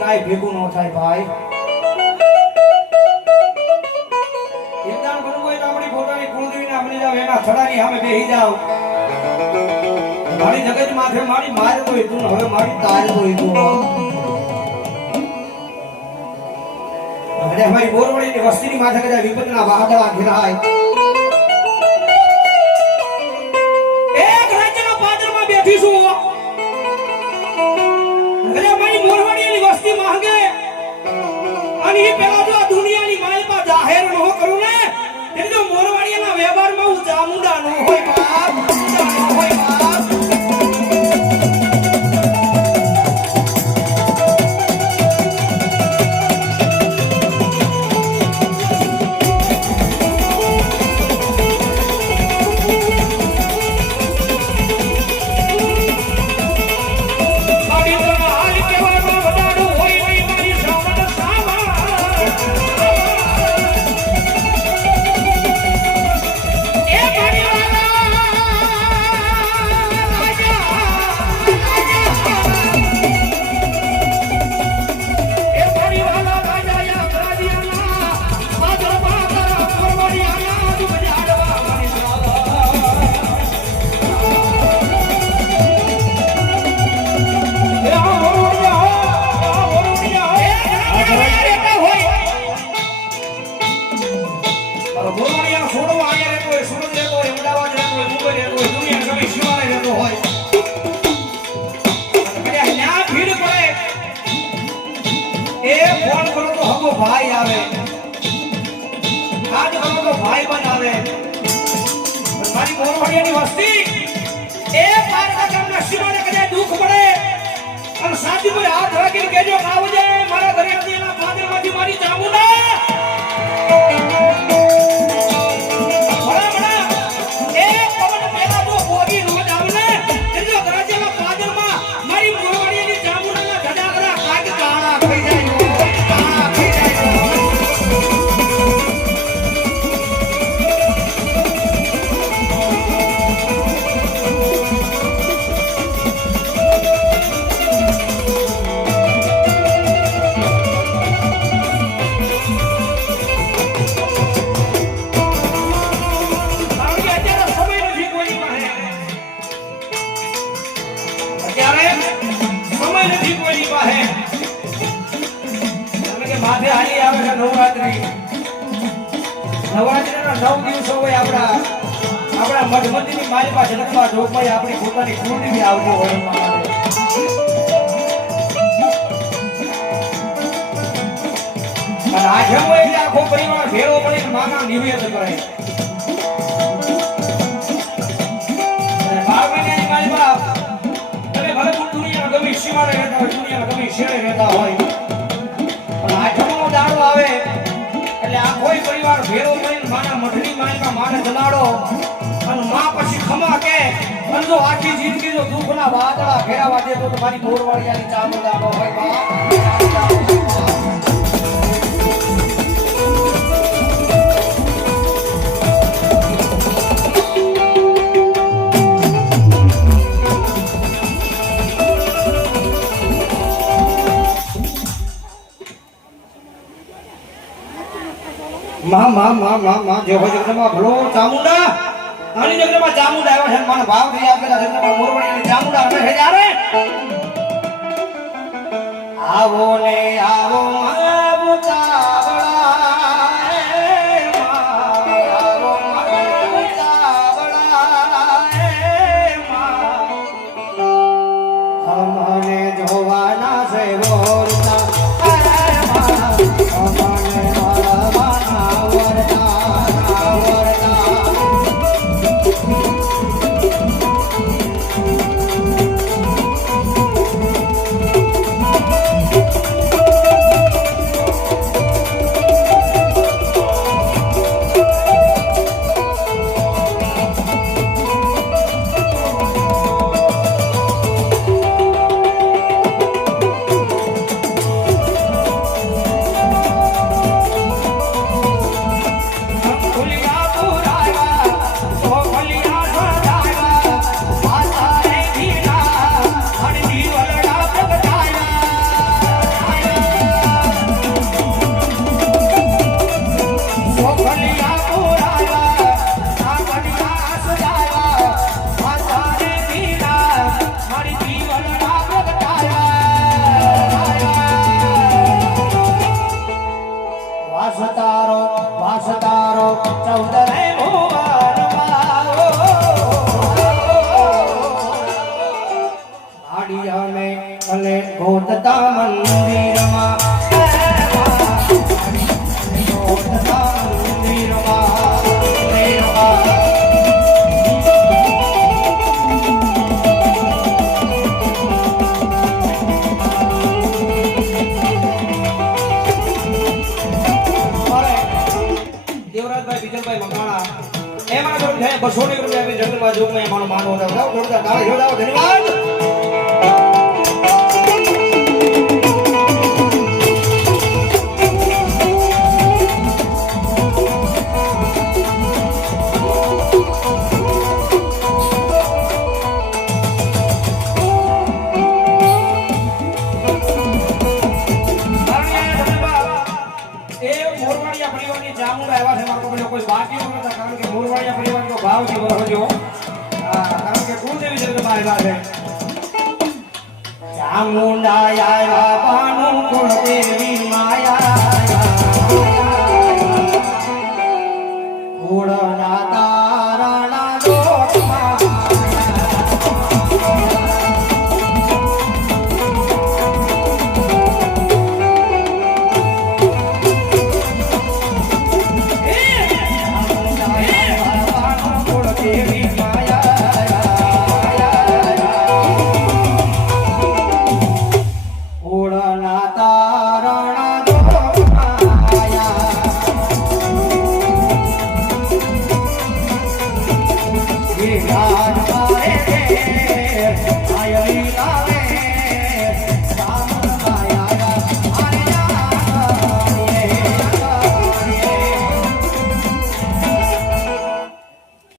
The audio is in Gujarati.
કઈ ભેગું ન થાય ભાઈ. ઇન્સાન કરવું હોય તો આપણી પોતાની કુળદેવીને આપણી જાવ, એના થડાની સામે બેહી જાવ. મારી જગત માથે મારી માર તો તું હવે મારી તાર તો તું. અને અમારી બોરવડીની વસ્તીની માથે કદાચ વિપતના વાદળા ઘેરાય. બેઠી છું. undang-undang બોરવાડિયાનો છોડો રહેતો હોય સુરત રહેતો હોય, અમદાવાદ રહેતો હોય, મુંબઈ રહેતો હોય, દુનિયા ભીડ પડે. એ ફોન કરો આવે. આજ કરો તો ભાઈ મારી વસ્તી, એ પારકા ગામના શિવાને કદાચ દુઃખ પડે. અને સાચી કોઈ હાથ રાખીને કહેજો આવજે મારા ઘરે એના ફાદરમાંથી મારી ચામુંડા કોઈની પાસે કે માથે નવ દિવસો હોય આપણા આપણા મઠમંદિરની મારી પાસે લખવા જો આપણી પોતાની કુળદેવી આવતી હોય આખો પરિવાર ભેળો પડીને માના નિવેદ કરે દુનિયાના રહેતા હોય. પણ આઠમો દાડો આવે, એટલે આખોય પરિવાર ભેળો થઈને માના મઠની માયકા માને જમાડો. અને માં પછી ખમા કે જો આખી જિંદગી જો દુઃખના વાદળા ઘેરાવા દે તો તમારી મોરવાડિયાની ચામુંડાનો હોય બાપ. માં માં માં માં માં જે હોય જગદંબા ભલો ચામુંડા. આની જગદંબા ચામુંડા આવ્યા છે, મને ભાવ થઈ આપે જગદંબા મોરવાડીની ચામુંડા આવે છે જ્યારે આવો ને આવો આવો ચાવડા また。એમાં તો છે બસો ની રૂપિયા આપી જામુડા એવા છે મારો પેલો કોઈ બાકી છે બરોજો કારણ કે કુળદેવી જગતમાં આવ્યા છે ચામુંડા આવ્યા પાનું કુળદેવી લાવે